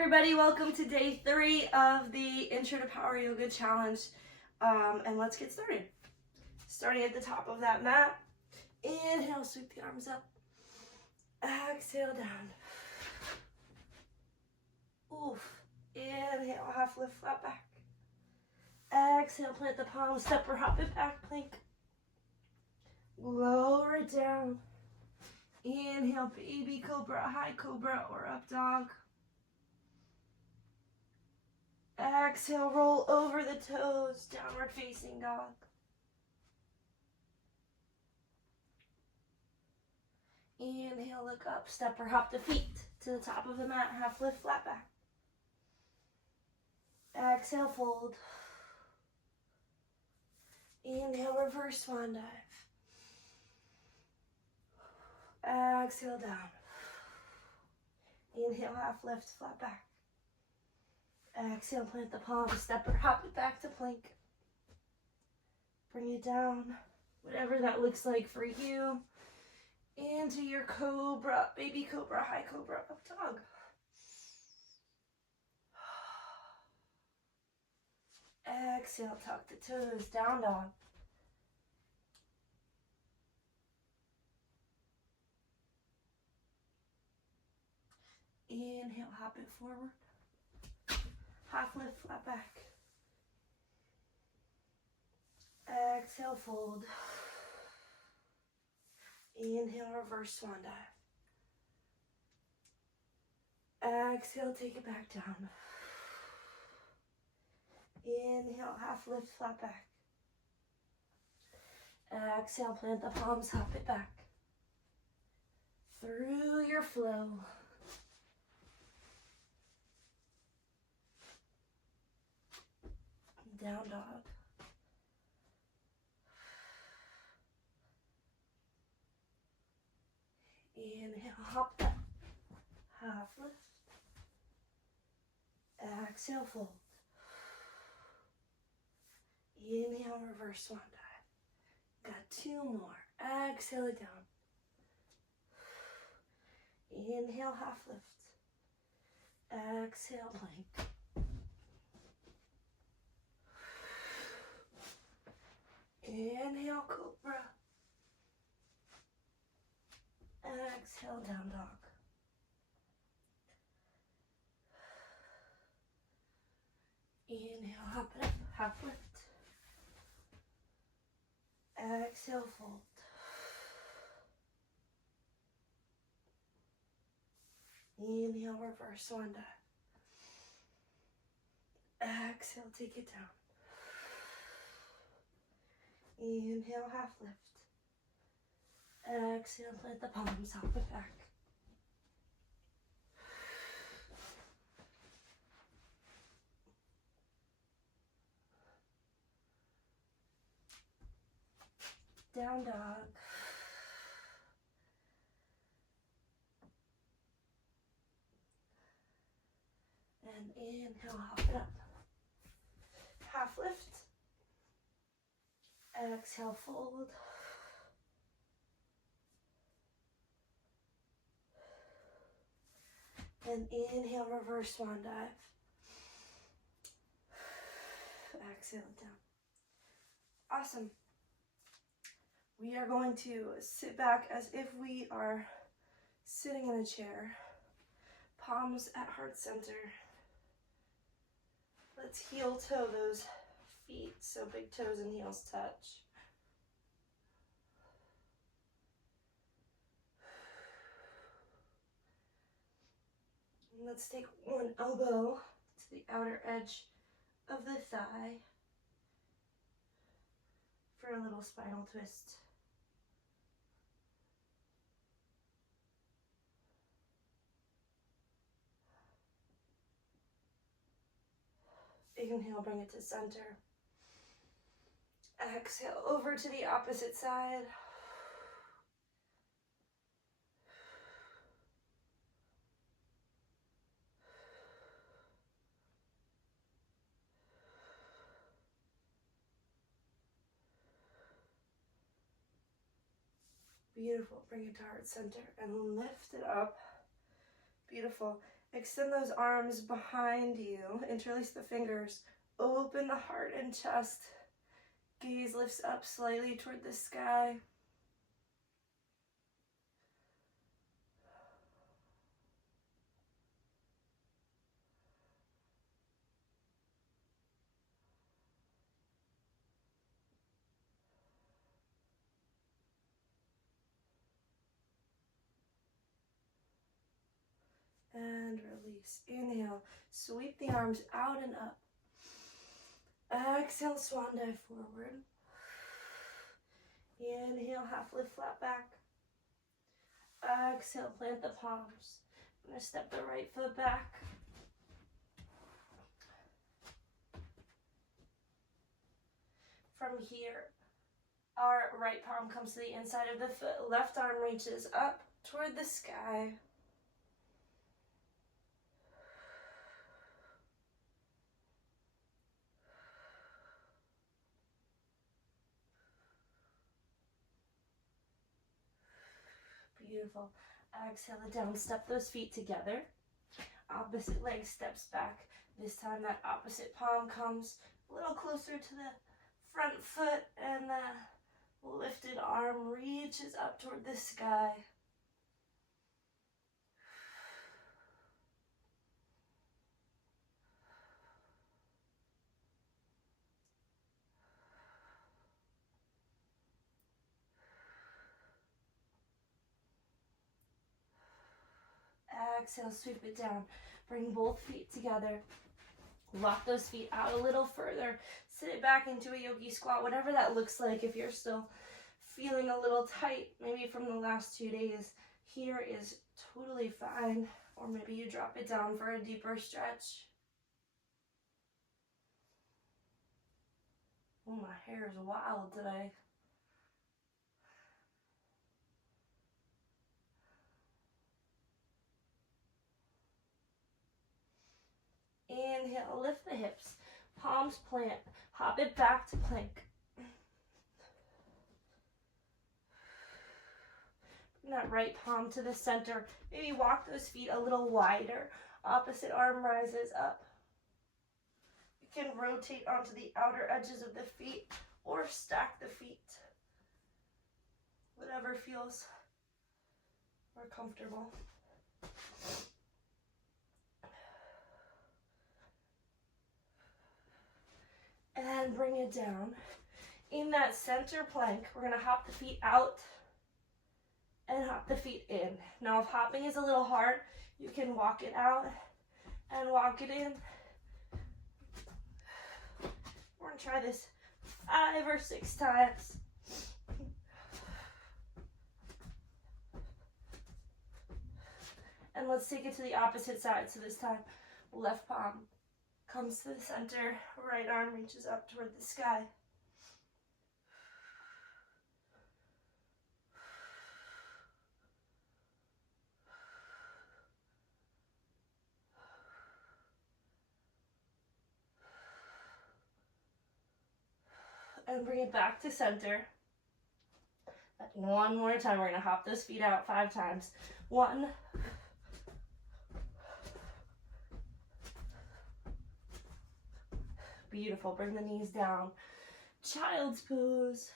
everybody, welcome to day 3 of the Intro to Power Yoga Challenge. And let's get started. Starting at the top of that mat. Inhale, sweep the arms up. Exhale down. Oof. Inhale, half lift, flat back. Exhale, plant the palms, step or hop it back, plank. Lower it down. Inhale, baby cobra, high cobra, or up dog. Exhale, roll over the toes, downward facing dog. Inhale, look up, step or hop the feet to the top of the mat, half lift, flat back. Exhale, fold. Inhale, reverse swan dive. Exhale, down. Inhale, half lift, flat back. Exhale, plant the palms, step or hop it back to plank. Bring it down, whatever that looks like for you. Into your cobra, baby cobra, high cobra, up dog. Exhale, tuck the toes, down dog. Inhale, hop it forward. Half lift, flat back. Exhale, fold. Inhale, reverse swan dive. Exhale, take it back down. Inhale, half lift, flat back. Exhale, plant the palms, hop it back. Through your flow. Down dog. Inhale, hop that. Half lift. Exhale, fold. Inhale, reverse swan dive. Got 2 more. Exhale it down. Inhale, half lift. Exhale, plank. Inhale, cobra. Exhale, down dog. Inhale, hop it up, half lift. Exhale, fold. Inhale, reverse swan dive. Exhale, take it down. Inhale, half lift. Exhale, plant the palms, hop it back. Down dog. And inhale, hop it up. Half lift. Exhale, fold. And inhale, reverse swan dive. Exhale it down. Awesome. We are going to sit back as if we are sitting in a chair. Palms at heart center. Let's heel toe those feet so big toes and heels touch. Let's take one elbow to the outer edge of the thigh for a little spinal twist. Inhale, bring it to center. Exhale, over to the opposite side. Beautiful. Bring it to heart center and lift it up. Beautiful. Extend those arms behind you, interlace the fingers, open the heart and chest. Gaze lifts up slightly toward the sky. And release. Inhale, sweep the arms out and up. Exhale, swan dive forward. Inhale, half lift, flat back. Exhale, plant the palms. I'm going to step the right foot back. From here, our right palm comes to the inside of the foot. Left arm reaches up toward the sky. Beautiful. Exhale it down. Step those feet together. Opposite leg steps back. This time that opposite palm comes a little closer to the front foot, and the lifted arm reaches up toward the sky. Exhale, sweep it down. Bring both feet together. Lock those feet out a little further. Sit it back into a yogi squat, whatever that looks like. If you're still feeling a little tight, maybe from the last 2 days, here is totally fine. Or maybe you drop it down for a deeper stretch. Oh, my hair is wild today. Inhale, lift the hips, palms plant, hop it back to plank. Bring that right palm to the center. Maybe walk those feet a little wider. Opposite arm rises up. You can rotate onto the outer edges of the feet or stack the feet. Whatever feels more comfortable. And bring it down. In that center plank, we're going to hop the feet out and hop the feet in. Now, if hopping is a little hard, you can walk it out and walk it in. We're going to try this 5 or 6 times. And let's take it to the opposite side. So this time, left palm comes to the center, right arm reaches up toward the sky. And bring it back to center. One more time, we're gonna hop those feet out 5 times. 1, 2. Beautiful, bring the knees down. Child's pose.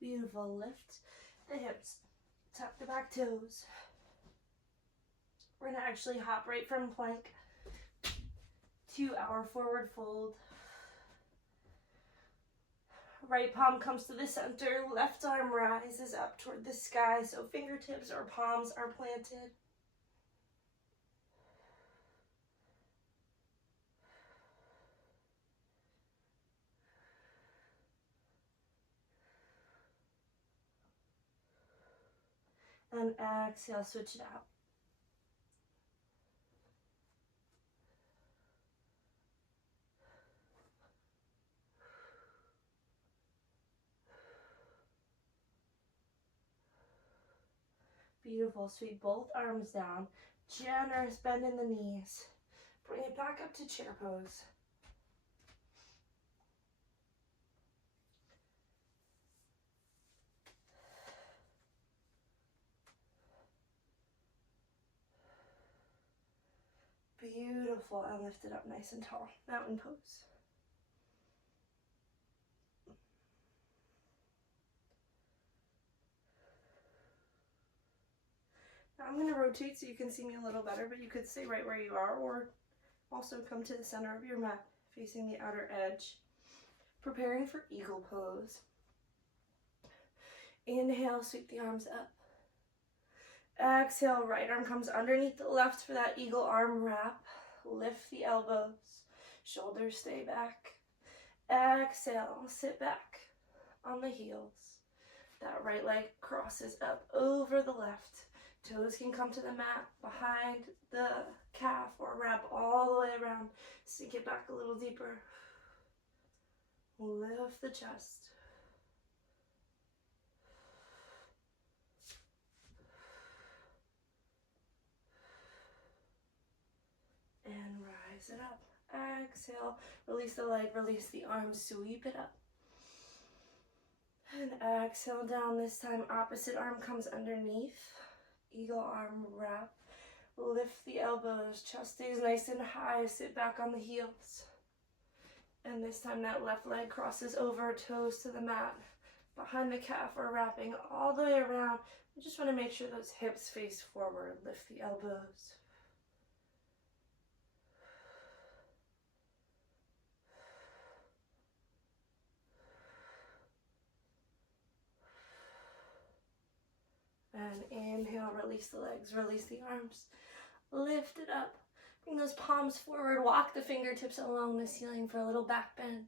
Beautiful, lift the hips, tuck the back toes. We're gonna actually hop right from plank to our forward fold. Right palm comes to the center, left arm rises up toward the sky, so fingertips or palms are planted. And exhale, switch it out. Beautiful. Sweep both arms down. Generous bend in the knees. Bring it back up to chair pose. Beautiful. And lift it up nice and tall. Mountain pose. Now I'm going to rotate so you can see me a little better, but you could stay right where you are or also come to the center of your mat, facing the outer edge. Preparing for eagle pose. Inhale, sweep the arms up. Exhale, right arm comes underneath the left for that eagle arm wrap. Lift the elbows, shoulders stay back. Exhale, sit back on the heels. That right leg crosses up over the left. Toes can come to the mat behind the calf or wrap all the way around. Sink it back a little deeper. Lift the chest. And rise it up. Exhale, release the leg, release the arms, sweep it up. And exhale down. This time opposite arm comes underneath. Eagle arm wrap. Lift the elbows, chest stays nice and high, sit back on the heels. And this time that left leg crosses over, toes to the mat, behind the calf or wrapping all the way around. You just want to make sure those hips face forward. Lift the elbows. And inhale, release the legs, release the arms. Lift it up. Bring those palms forward. Walk the fingertips along the ceiling for a little back bend.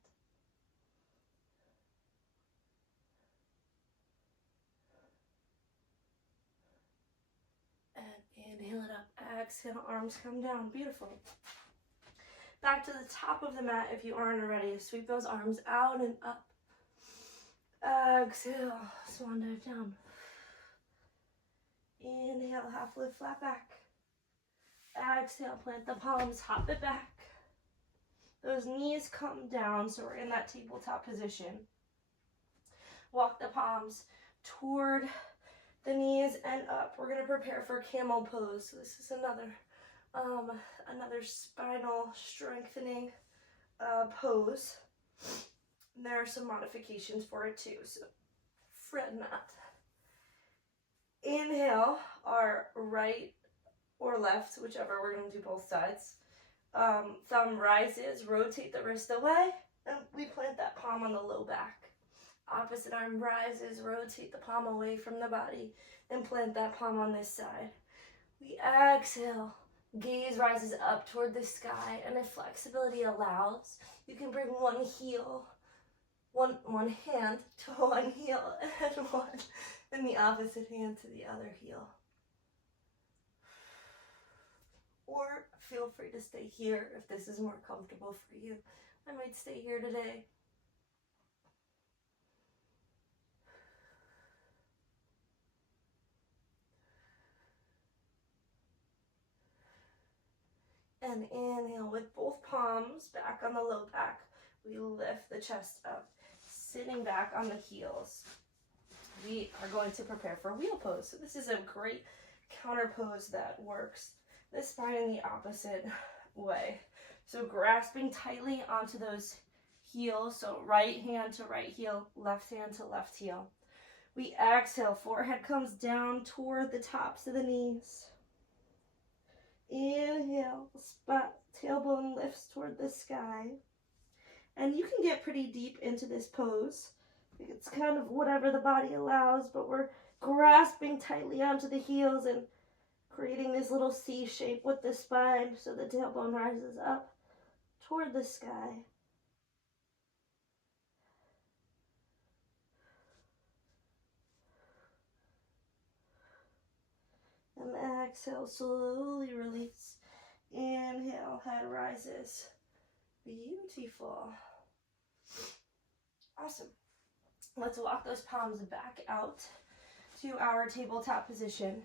And inhale it up. Exhale, arms come down. Beautiful. Back to the top of the mat if you aren't already. Sweep those arms out and up. Exhale, swan dive down. Inhale, half lift, flat back. Exhale, plant the palms, hop it back. Those knees come down, so we're in that tabletop position. Walk the palms toward the knees and up. We're going to prepare for camel pose. So this is another spinal strengthening pose. And there are some modifications for it too, so fret not. Inhale, our right or left, whichever, we're going to do both sides. Thumb rises, rotate the wrist away, and we plant that palm on the low back. Opposite arm rises, rotate the palm away from the body, and plant that palm on this side. We exhale, gaze rises up toward the sky, and if flexibility allows, you can bring one hand to one heel, and the opposite hand to the other heel. Or feel free to stay here if this is more comfortable for you. I might stay here today. And inhale with both palms back on the low back. We lift the chest up, sitting back on the heels. We are going to prepare for wheel pose. So this is a great counter pose that works the spine in the opposite way. So grasping tightly onto those heels. So right hand to right heel, left hand to left heel. We exhale, forehead comes down toward the tops of the knees. Inhale, tailbone lifts toward the sky. And you can get pretty deep into this pose. It's kind of whatever the body allows, but we're grasping tightly onto the heels and creating this little C shape with the spine so the tailbone rises up toward the sky. Exhale, slowly release. Inhale, head rises. Beautiful. Awesome. Let's walk those palms back out to our tabletop position.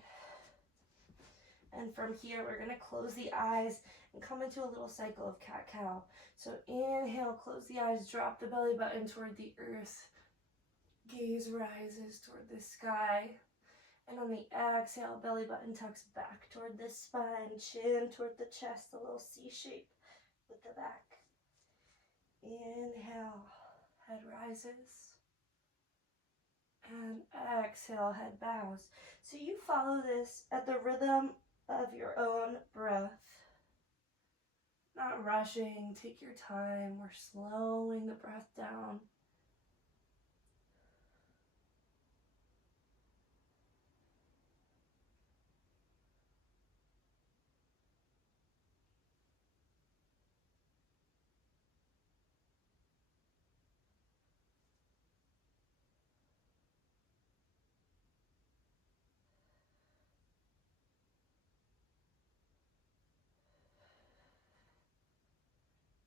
And from here, we're going to close the eyes and come into a little cycle of cat-cow. So inhale, close the eyes, drop the belly button toward the earth. Gaze rises toward the sky. And on the exhale, belly button tucks back toward the spine, chin toward the chest, a little C shape with the back. Inhale, head rises. And exhale, head bows. So you follow this at the rhythm of your own breath. Not rushing, take your time. We're slowing the breath down.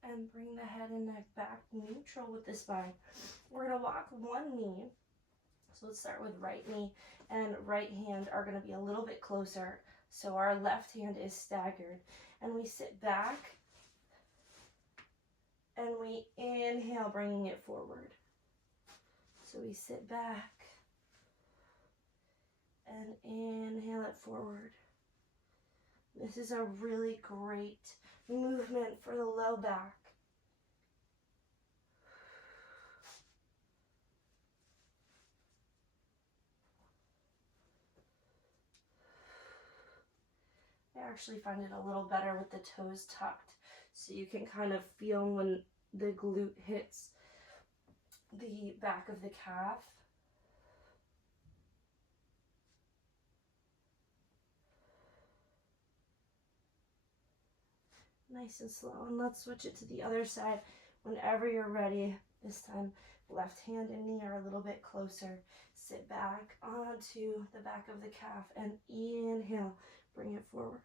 And bring the head and neck back neutral with the spine. We're going to walk one knee. So let's start with right knee and right hand are going to be a little bit closer. So our left hand is staggered. And we sit back and we inhale, bringing it forward. So we sit back and inhale it forward. This is a really great movement for the low back. I actually find it a little better with the toes tucked, so you can kind of feel when the glute hits the back of the calf. Nice and slow. And let's switch it to the other side whenever you're ready. This time, left hand and knee are a little bit closer. Sit back onto the back of the calf and inhale, bring it forward.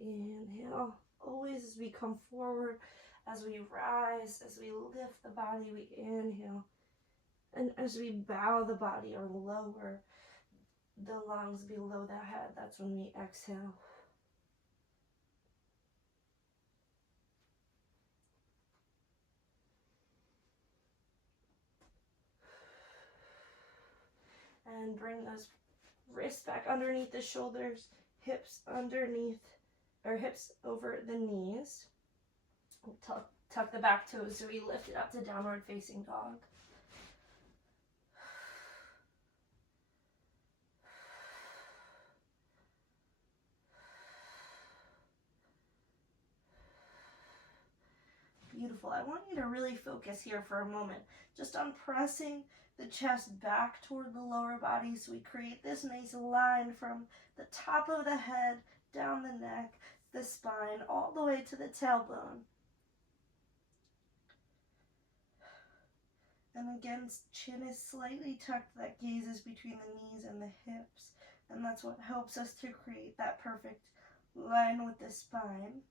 Inhale. Always as we come forward, as we rise, as we lift the body, we inhale. And as we bow the body or lower the lungs below the head, that's when we exhale. And bring those wrists back underneath the shoulders, hips underneath, or hips over the knees. Tuck the back toes so we lift it up to downward facing dog. Beautiful. I want you to really focus here for a moment, just on pressing the chest back toward the lower body so we create this nice line from the top of the head, down the neck, the spine, all the way to the tailbone. And again, chin is slightly tucked, that gaze is between the knees and the hips, and that's what helps us to create that perfect line with the spine.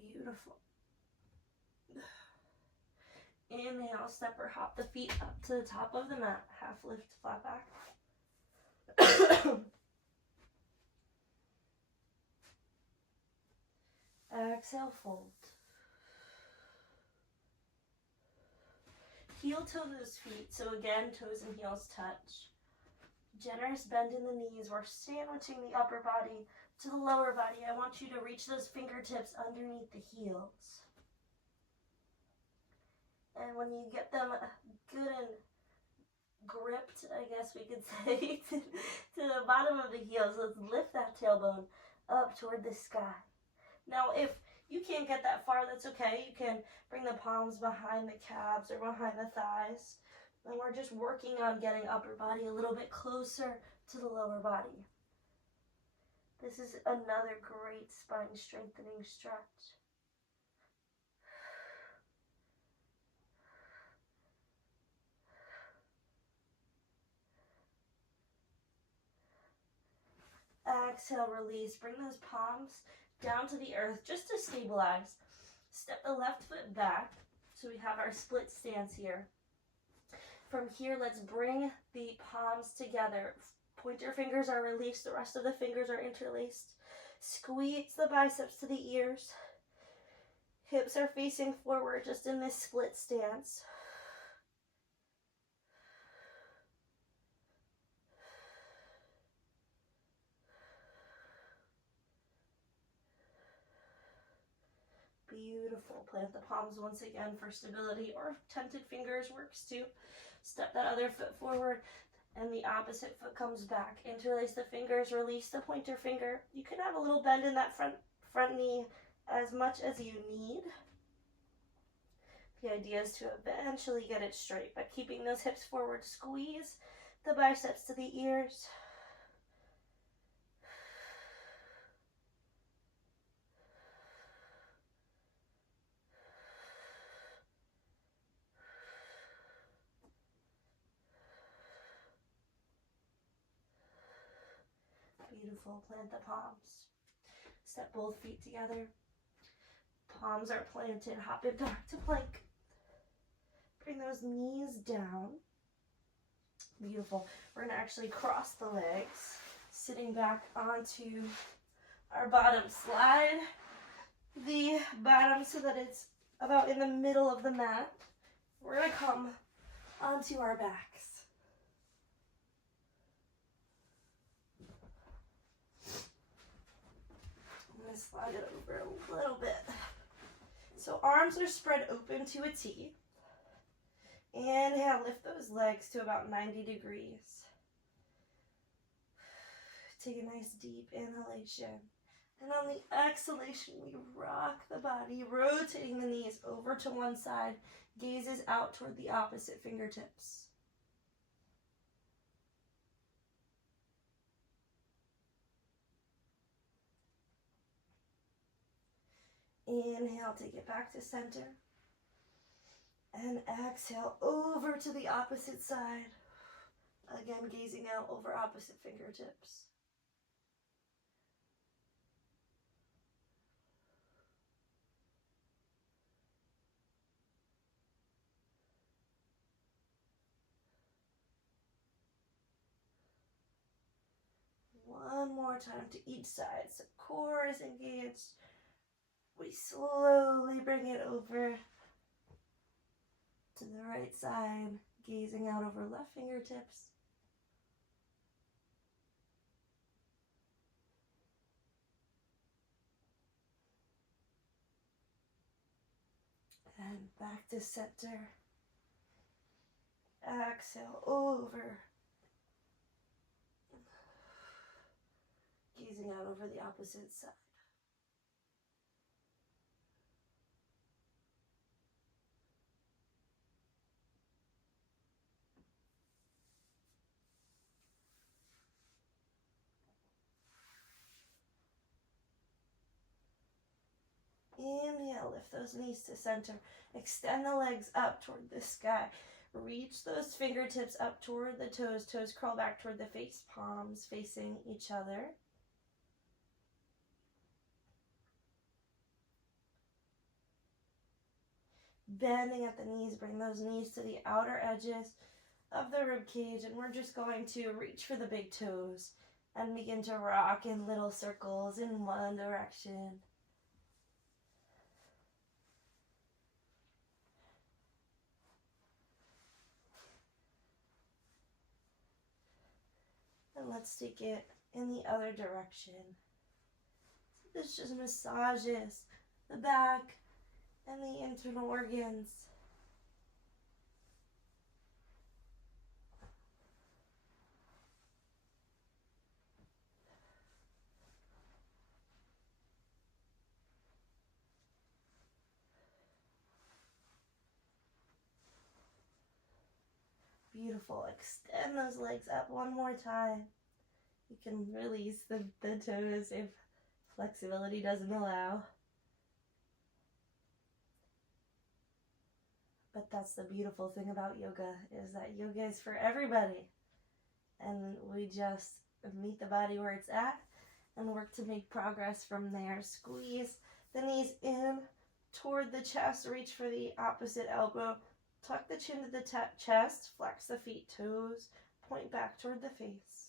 Beautiful. Inhale, step or hop the feet up to the top of the mat. Half lift, flat back. Exhale, fold. Heel toe those feet. So again, toes and heels touch. Generous bend in the knees. We're sandwiching the upper body to the lower body. I want you to reach those fingertips underneath the heels. And when you get them good and gripped, I guess we could say, to the bottom of the heels, let's lift that tailbone up toward the sky. Now, if you can't get that far, that's okay. You can bring the palms behind the calves or behind the thighs. And we're just working on getting upper body a little bit closer to the lower body. This is another great spine strengthening stretch. Exhale, release. Bring those palms down to the earth just to stabilize. Step the left foot back so we have our split stance here. From here, let's bring the palms together. Pointer fingers are released, the rest of the fingers are interlaced. Squeeze the biceps to the ears. Hips are facing forward just in this split stance. Beautiful. Plant the palms once again for stability, or tented fingers works too. Step that other foot forward and the opposite foot comes back. Interlace the fingers, release the pointer finger. You can have a little bend in that front knee as much as you need. The idea is to eventually get it straight, but keeping those hips forward. Squeeze the biceps to the ears. Beautiful. Plant the palms. Step both feet together. Palms are planted. Hop it back to plank. Bring those knees down. Beautiful. We're going to actually cross the legs, sitting back onto our bottom. Slide the bottom so that it's about in the middle of the mat. We're going to come onto our backs. I'm going to slide it over a little bit. So arms are spread open to a T. Inhale, lift those legs to about 90 degrees. Take a nice deep inhalation. And on the exhalation, we rock the body, rotating the knees over to one side, gazes out toward the opposite fingertips. Inhale, take it back to center. And exhale, over to the opposite side. Again, gazing out over opposite fingertips. One more time to each side. So core is engaged. We slowly bring it over to the right side, gazing out over left fingertips. And back to center. Exhale over. Gazing out over the opposite side. Inhale, lift those knees to center. Extend the legs up toward the sky. Reach those fingertips up toward the toes. Toes curl back toward the face, palms facing each other. Bending at the knees, bring those knees to the outer edges of the rib cage, and we're just going to reach for the big toes and begin to rock in little circles in one direction. And let's take it in the other direction. This just massages the back and the internal organs. Beautiful. Extend those legs up one more time. You can release the toes if flexibility doesn't allow. But that's the beautiful thing about yoga, is that yoga is for everybody. And we just meet the body where it's at and work to make progress from there. Squeeze the knees in toward the chest, reach for the opposite elbow, tuck the chin to the chest, flex the feet, toes, point back toward the face.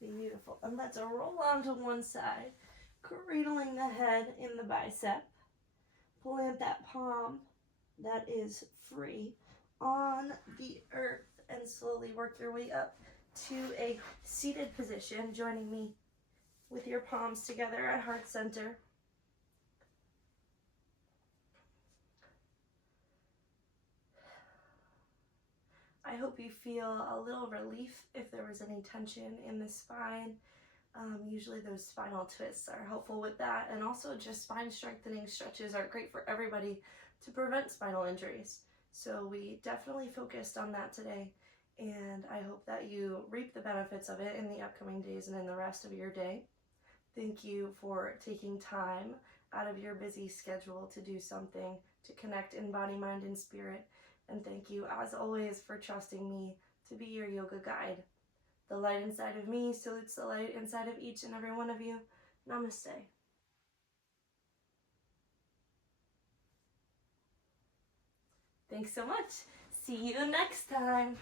Beautiful. And let's roll onto one side, cradling the head in the bicep. Plant that palm that is free on the earth and slowly work your way up to a seated position, joining me with your palms together at heart center. I hope you feel a little relief if there was any tension in the spine. Usually those spinal twists are helpful with that, and also just spine strengthening stretches are great for everybody to prevent spinal injuries. So we definitely focused on that today, and I hope that you reap the benefits of it in the upcoming days and in the rest of your day. Thank you for taking time out of your busy schedule to do something to connect in body, mind, and spirit. And thank you, as always, for trusting me to be your yoga guide. The light inside of me salutes the light inside of each and every one of you. Namaste. Thanks so much. See you next time.